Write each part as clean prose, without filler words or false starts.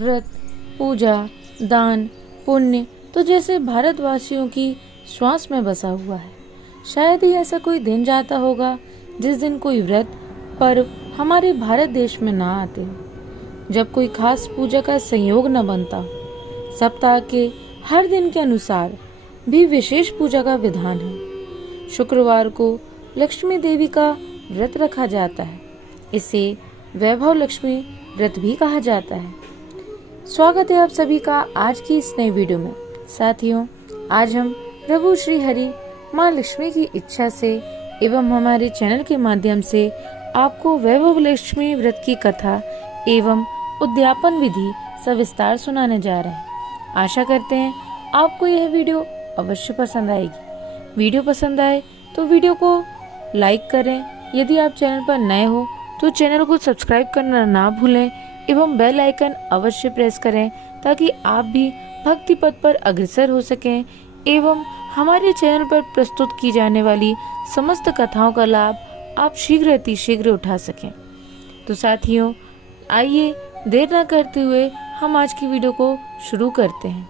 व्रत, पूजा, दान, पुण्य तो जैसे भारतवासियों की श्वास में बसा हुआ है। शायद ही ऐसा कोई दिन जाता होगा जिस दिन कोई व्रत पर्व हमारे भारत देश में ना आते हो, जब कोई खास पूजा का संयोग न बनता हो। सप्ताह के हर दिन के अनुसार भी विशेष पूजा का विधान है। शुक्रवार को लक्ष्मी देवी का व्रत रखा जाता है। इसे वैभव लक्ष्मी व्रत भी कहा जाता है। स्वागत है आप सभी का आज की इस नई वीडियो में। साथियों, आज हम प्रभु श्री हरि माँ लक्ष्मी की इच्छा से एवं हमारे चैनल के माध्यम से आपको वैभव लक्ष्मी व्रत की कथा एवं उद्यापन विधि सविस्तार सुनाने जा रहे हैं। आशा करते हैं आपको यह वीडियो अवश्य पसंद आएगी। वीडियो पसंद आए तो वीडियो को लाइक करें। यदि आप चैनल पर नए हो तो चैनल को सब्सक्राइब करना ना भूलें एवं बेल आइकन अवश्य प्रेस करें ताकि आप भी भक्ति पथ पर अग्रसर हो सकें एवं हमारे चैनल पर प्रस्तुत की जाने वाली समस्त कथाओं का लाभ आप शीघ्र अतिशीघ्र उठा सकें। तो साथियों, आइए देर न करते हुए हम आज की वीडियो को शुरू करते हैं।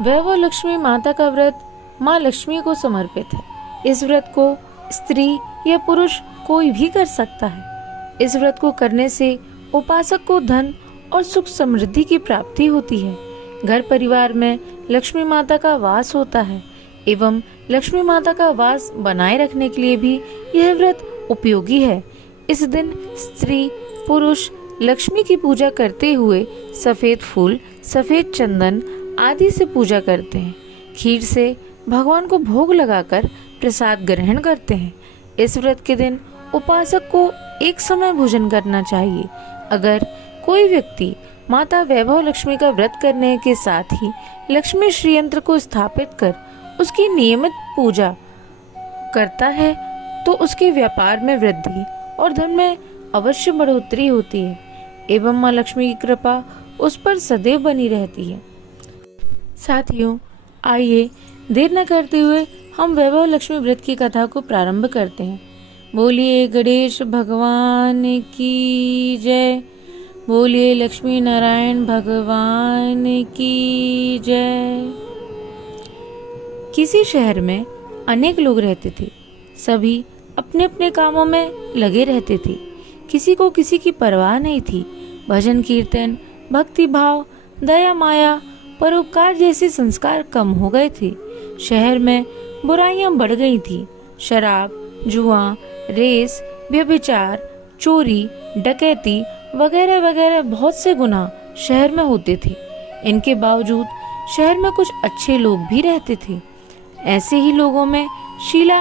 वैभव लक्ष्मी माता का व्रत माँ लक्ष्मी को समर्पित है। इस व्रत को स्त्री या पुरुष कोई भी कर सकता है। इस व्रत को करने से उपासक को धन और सुख समृद्धि की प्राप्ति होती है। घर परिवार में लक्ष्मी माता का वास होता है एवं लक्ष्मी माता का वास बनाए रखने के लिए भी यह व्रत उपयोगी है। इस दिन स्त्री पुरुष लक्ष्मी की पूजा करते हुए सफेद फूल, सफेद चंदन आदि से पूजा करते हैं। खीर से भगवान को भोग लगाकर प्रसाद ग्रहण करते हैं। इस व्रत के दिन उपासक को एक समय भोजन करना चाहिए। अगर कोई व्यक्ति माता वैभव लक्ष्मी का व्रत करने के साथ ही लक्ष्मी श्री यंत्र को स्थापित कर उसकी नियमित पूजा करता है तो उसके व्यापार में वृद्धि और धन में अवश्य बढ़ोतरी होती है एवं माँ लक्ष्मी की कृपा उस पर सदैव बनी रहती है। साथियों, आइए देर न करते हुए हम वैभव लक्ष्मी व्रत की कथा को प्रारंभ करते हैं। बोलिए गणेश भगवान की जय। बोलिए लक्ष्मी नारायण भगवान की जय। किसी शहर में अनेक लोग रहते थे। सभी अपने अपने कामों में लगे रहते थे। किसी को किसी की परवाह नहीं थी। भजन कीर्तन, भक्ति भाव, दया माया, परोपकार जैसे संस्कार कम हो गए थे। शहर में बुराइयां बढ़ गई थी। शराब, जुआ, रेस, व्यभिचार, चोरी, डकैती वगैरह वगैरह बहुत से गुनाह शहर में होते थे। इनके बावजूद शहर में कुछ अच्छे लोग भी रहते थे। ऐसे ही लोगों में शीला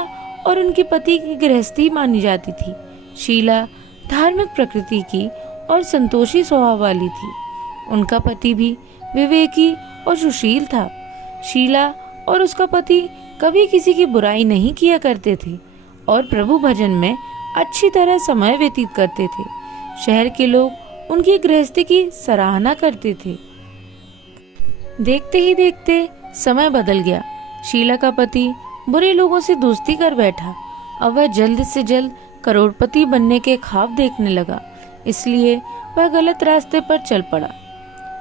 और उनके पति की गृहस्थी मानी जाती थी। शीला धार्मिक प्रकृति की और संतोषी स्वभाव वाली थी। उनका पति भी विवेकी और सुशील था। शीला और उसका पति कभी किसी की बुराई नहीं किया करते थे और प्रभु भजन में अच्छी तरह समय व्यतीत करते थे। शहर के लोग उनकी गृहस्थी की सराहना करते थे। देखते ही देखते समय बदल गया। शीला का पति बुरे लोगों से दोस्ती कर बैठा। अब वह जल्द से जल्द करोड़पति बनने के ख्वाब देखने लगा, इसलिए वह गलत रास्ते पर चल पड़ा।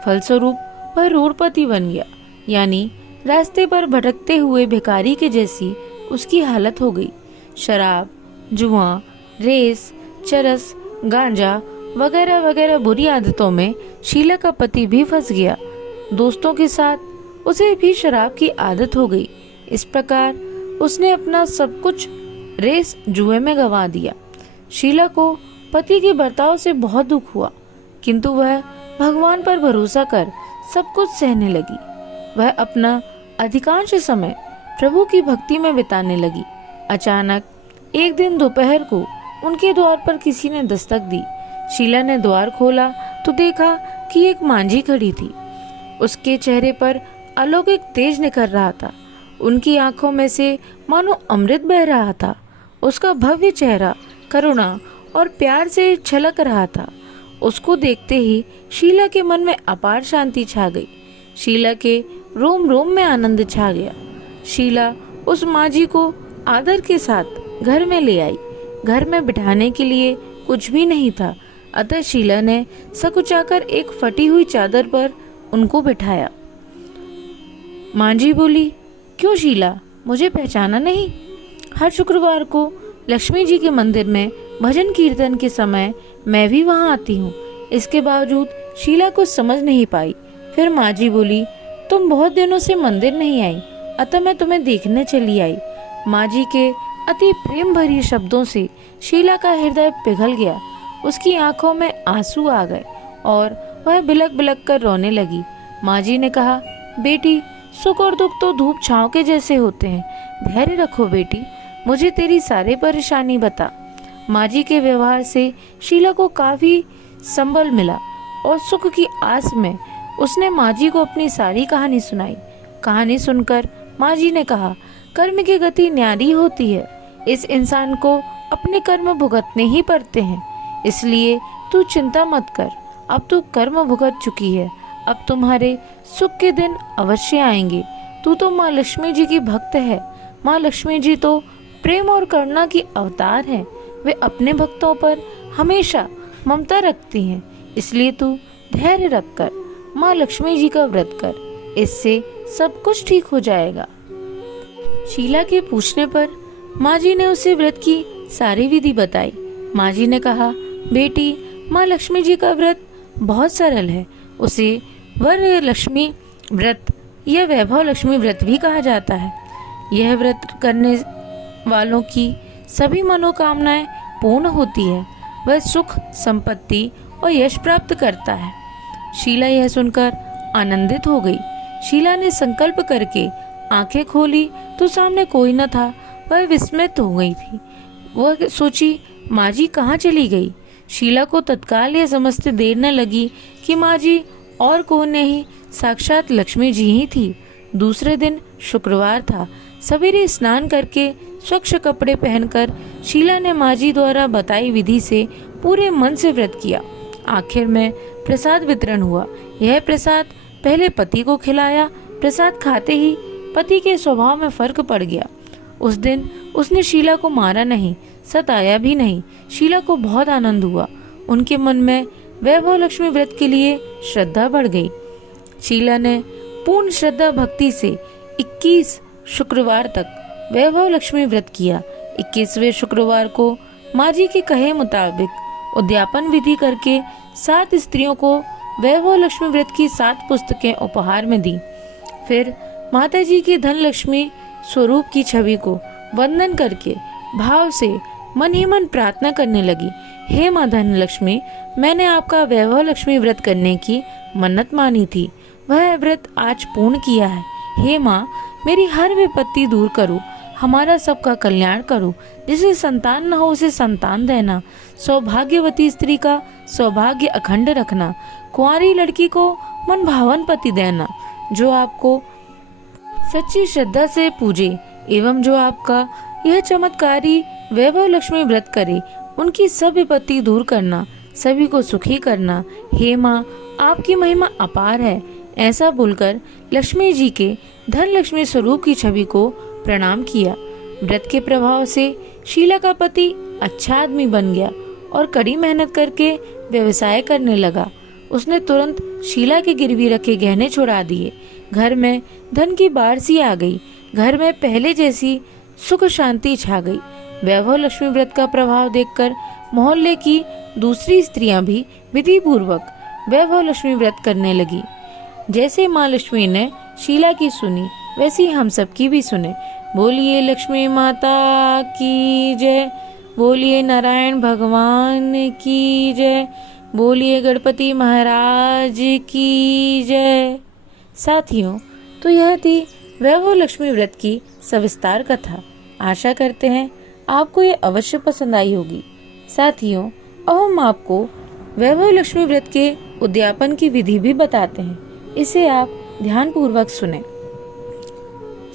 फलस्वरूप वह रोडपति बन गया, यानी रास्ते पर भटकते हुए भिखारी के जैसी उसकी हालत हो गई। शराब, जुआ, रेस, चरस, गांजा वगैरह वगैरह बुरी आदतों में शीला का पति भी फंस गया। दोस्तों के साथ उसे भी शराब की आदत हो गई। इस प्रकार उसने अपना सब कुछ रेस जुए में गंवा दिया। शीला को पति के बर्ताव से बहुत दुख हुआ, किंतु वह भगवान पर भरोसा कर सब कुछ सहने लगी। वह अपना अधिकांश समय प्रभु की भक्ति में बिताने लगी। अचानक एक दिन दोपहर को उनके द्वार पर किसी ने दस्तक दी। शीला ने द्वार खोला तो देखा कि एक मांझी खड़ी थी। उसके चेहरे पर अलौकिक तेज निखर रहा था। उनकी आंखों में से मानो अमृत बह रहा था। उसका भव्य चेहरा करुणा और प्यार से छलक रहा था। उसको देखते ही शीला के मन में अपार शांति छा गई। शीला के रोम रोम में आनंद छा गया। शीला उस मांझी को आदर के साथ घर में ले आई। घर में बिठाने के लिए कुछ भी नहीं था। अतः शीला ने सकुचाकर एक फटी हुई चादर पर उनको बिठाया। माँ जी बोली, क्यों शीला, मुझे पहचाना नहीं? हर शुक्रवार को लक्ष्मी जी के मंदिर में भजन कीर्तन के समय मैं भी वहाँ आती हूँ। इसके बावजूद शीला कुछ समझ नहीं पाई। फिर माँ जी बोली, तुम बहुत दिनों से मंदिर नहीं आई, अतः मैं तुम्हें देखने चली आई। माँ जी के अति प्रेम भरी शब्दों से शीला का हृदय पिघल गया। उसकी आंखों में आंसू आ गए और वह बिलक बिलक कर रोने लगी। माँ जी ने कहा, बेटी, सुख और दुख तो धूप छांव के जैसे होते हैं। धैर्य रखो बेटी, मुझे तेरी सारी परेशानी बता। माँ जी के व्यवहार से शीला को काफी संबल मिला और सुख की आस में उसने माँ जी को अपनी सारी कहानी सुनाई। कहानी सुनकर माँ जी ने कहा, कर्म की गति न्यारी होती है। इस इंसान को अपने कर्म भुगतने ही पड़ते हैं, इसलिए तू चिंता मत कर। अब तू कर्म भुगत चुकी है, अब तुम्हारे सुख के दिन अवश्य आएंगे। तू तो माँ लक्ष्मी जी की भक्त है। माँ लक्ष्मी जी तो प्रेम और करुणा की अवतार है। वे अपने भक्तों पर हमेशा ममता रखती हैं। इसलिए तू धैर्य रखकर माँ लक्ष्मी जी का व्रत कर, इससे सब कुछ ठीक हो जाएगा। शीला के पूछने पर माँ जी ने उसे व्रत की सारी विधि बताई। माँ जी ने कहा, बेटी, माँ लक्ष्मी जी का व्रत बहुत सरल है। उसे वर लक्ष्मी व्रत या वैभव लक्ष्मी व्रत भी कहा जाता है। यह व्रत करने वालों की सभी मनोकामनाएं पूर्ण होती है। वह सुख, संपत्ति और यश प्राप्त करता है। शीला यह सुनकर आनंदित हो गई। शीला ने संकल्प करके आंखें खोली तो सामने कोई न था। वह विस्मित हो गई थी। वह सोची, माँ जी कहाँ चली गई? शीला को तत्काल यह समझते देर न लगी कि माँ जी और कौन नहीं, साक्षात लक्ष्मी जी ही थी। दूसरे दिन शुक्रवार था। सवेरे स्नान करके स्वच्छ कपड़े पहनकर शीला ने माँ जी द्वारा बताई विधि से पूरे मन से व्रत किया। आखिर में प्रसाद वितरण हुआ। यह प्रसाद पहले पति को खिलाया। प्रसाद खाते ही पति के स्वभाव में फर्क पड़ गया। उस दिन उसने शीला को मारा नहीं, सताया भी नहीं। शीला को बहुत आनंद हुआ। उनके मन में वैभव लक्ष्मी व्रत के लिए श्रद्धा बढ़ गई। शीला ने पूर्ण श्रद्धा भक्ति से 21 शुक्रवार तक वैभव लक्ष्मी व्रत किया। 21वें शुक्रवार को माँ जी के कहे मुताबिक उद्यापन विधि करके 7 स्त्रियों को वैभव लक्ष्मी व्रत की 7 पुस्तकें उपहार में दी। फिर माता जी की धन लक्ष्मी स्वरूप की छवि को वंदन करके भाव से मन ही मन प्रार्थना करने लगी, हे माँ धन लक्ष्मी, मैंने आपका वैभव लक्ष्मी व्रत करने की मन्नत मानी थी, वह व्रत आज पूर्ण किया है। हे माँ, मेरी हर विपत्ति दूर करो, हमारा सबका कल्याण करो। जिसे संतान न हो उसे संतान देना, सौभाग्यवती स्त्री का सौभाग्य अखंड रखना, कुंवारी लड़की को मन भावन पति देना, जो आपको सच्ची श्रद्धा से पूजे एवं जो आपका यह चमत्कारी वैभव लक्ष्मी व्रत करे, उनकी सब विपत्ति दूर करना, सभी को सुखी करना। हे माँ, आपकी महिमा अपार है। ऐसा बोलकर लक्ष्मी जी के धन लक्ष्मी स्वरूप की छवि को प्रणाम किया। व्रत के प्रभाव से शीला का पति अच्छा आदमी बन गया और कड़ी मेहनत करके व्यवसाय करने लगा। उसने तुरंत शीला के गिरवी रखे गहने छुड़ा दिए। घर में धन की बाढ़ सी आ गई। घर में पहले जैसी सुख शांति छा गई। वैभव लक्ष्मी व्रत का प्रभाव देखकर मोहल्ले की दूसरी स्त्रियां भी विधि पूर्वक वैभव लक्ष्मी व्रत करने लगी। जैसे माँ लक्ष्मी ने शीला की सुनी, वैसी हम सब की भी सुने। बोलिए लक्ष्मी माता की जय, बोलिए नारायण भगवान की जय, बोलिए गणपति महाराज की जय। साथियों, तो यह थी वैभव लक्ष्मी व्रत की सविस्तार कथा। आशा करते हैं आपको ये अवश्य पसंद आई होगी। साथियों, अब हम आपको वैभव लक्ष्मी व्रत के उद्यापन की विधि भी बताते हैं। इसे आप ध्यान पूर्वक सुने।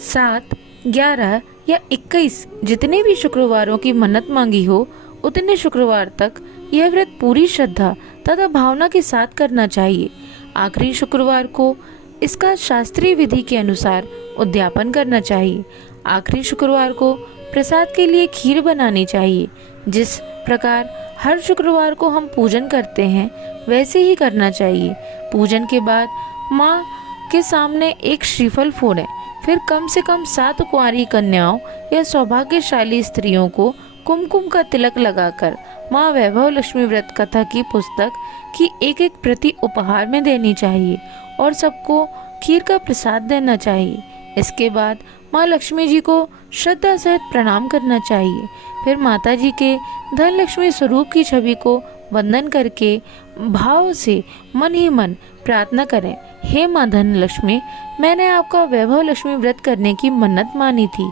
7, 11 या 21 जितने भी शुक्रवारों की मन्नत मांगी हो, उतने शुक्रवार तक यह व्रत पूरी श्रद्धा तथा भावना के साथ करना चाहिए। आखिरी शुक्रवार को इसका शास्त्रीय विधि के अनुसार उद्यापन करना चाहिए। आखिरी शुक्रवार को प्रसाद के लिए खीर बनानी चाहिए। जिस प्रकार हर शुक्रवार को हम पूजन करते हैं वैसे ही करना चाहिए। पूजन के बाद माँ के सामने एक श्रीफल फोड़ें। फिर कम से कम 7 कुंवारी कन्याओं या सौभाग्यशाली स्त्रियों को कुमकुम का तिलक लगाकर माँ वैभव लक्ष्मी व्रत कथा की पुस्तक की एक एक प्रति उपहार में देनी चाहिए और सबको खीर का प्रसाद देना चाहिए। इसके बाद माँ लक्ष्मी जी को श्रद्धा सहित प्रणाम करना चाहिए। फिर माता जी के धन लक्ष्मी स्वरूप की छवि को वंदन करके भाव से मन ही मन प्रार्थना करें, हे माँ धन लक्ष्मी, मैंने आपका वैभव लक्ष्मी व्रत करने की मन्नत मानी थी,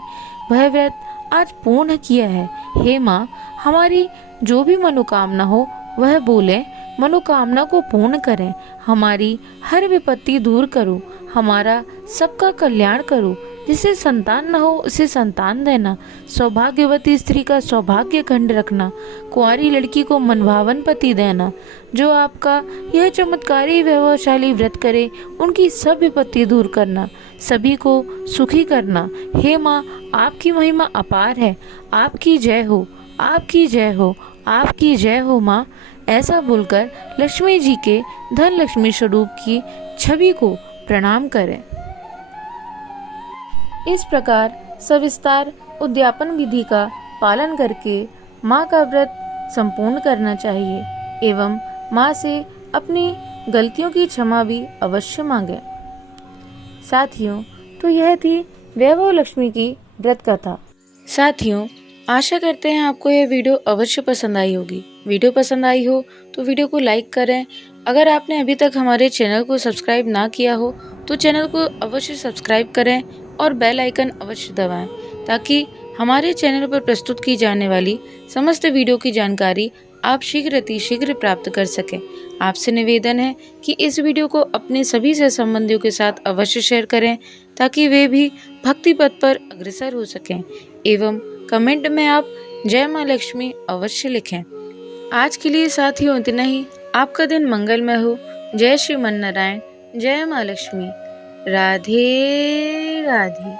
वह व्रत आज पूर्ण किया है। हे माँ, हमारी जो भी मनोकामना हो वह बोले, मनोकामना को पूर्ण करें, हमारी हर विपत्ति दूर करो, हमारा सबका कल्याण करो, जिसे संतान न हो उसे संतान देना, सौभाग्यवती स्त्री का सौभाग्य खंड रखना, कुंवारी लड़की को मनभावन पति देना। जो आपका यह चमत्कारी वैभवशाली व्रत करे उनकी सब विपत्ति दूर करना, सभी को सुखी करना। हे माँ, आपकी महिमा अपार है, आपकी जय हो, आपकी जय हो, आपकी जय हो माँ। ऐसा बोलकर लक्ष्मी जी के धन लक्ष्मी स्वरूप की छवि को प्रणाम करें। इस प्रकार सविस्तार उद्यापन विधि का पालन करके माँ का व्रत संपूर्ण करना चाहिए एवं माँ से अपनी गलतियों की क्षमा भी अवश्य मांगे। साथियों, तो यह थी वैभव लक्ष्मी की व्रत कथा। साथियों, आशा करते हैं आपको यह वीडियो अवश्य पसंद आई होगी। वीडियो पसंद आई हो तो वीडियो को लाइक करें। अगर आपने अभी तक हमारे चैनल को सब्सक्राइब ना किया हो तो चैनल को अवश्य सब्सक्राइब करें और बेल आइकन अवश्य दबाएं, ताकि हमारे चैनल पर प्रस्तुत की जाने वाली समस्त वीडियो की जानकारी आप शीघ्र प्राप्त कर सकें। आपसे निवेदन है कि इस वीडियो को अपने सभी सहसंबंधियों के साथ अवश्य शेयर करें, ताकि वे भी भक्ति पथ पर अग्रसर हो सकें एवं कमेंट में आप जय माँ लक्ष्मी अवश्य लिखें। आज के लिए साथियों इतना ही। आपका दिन मंगलमय हो। जय श्रीमन नारायण, जय माँ लक्ष्मी। राधे राधे।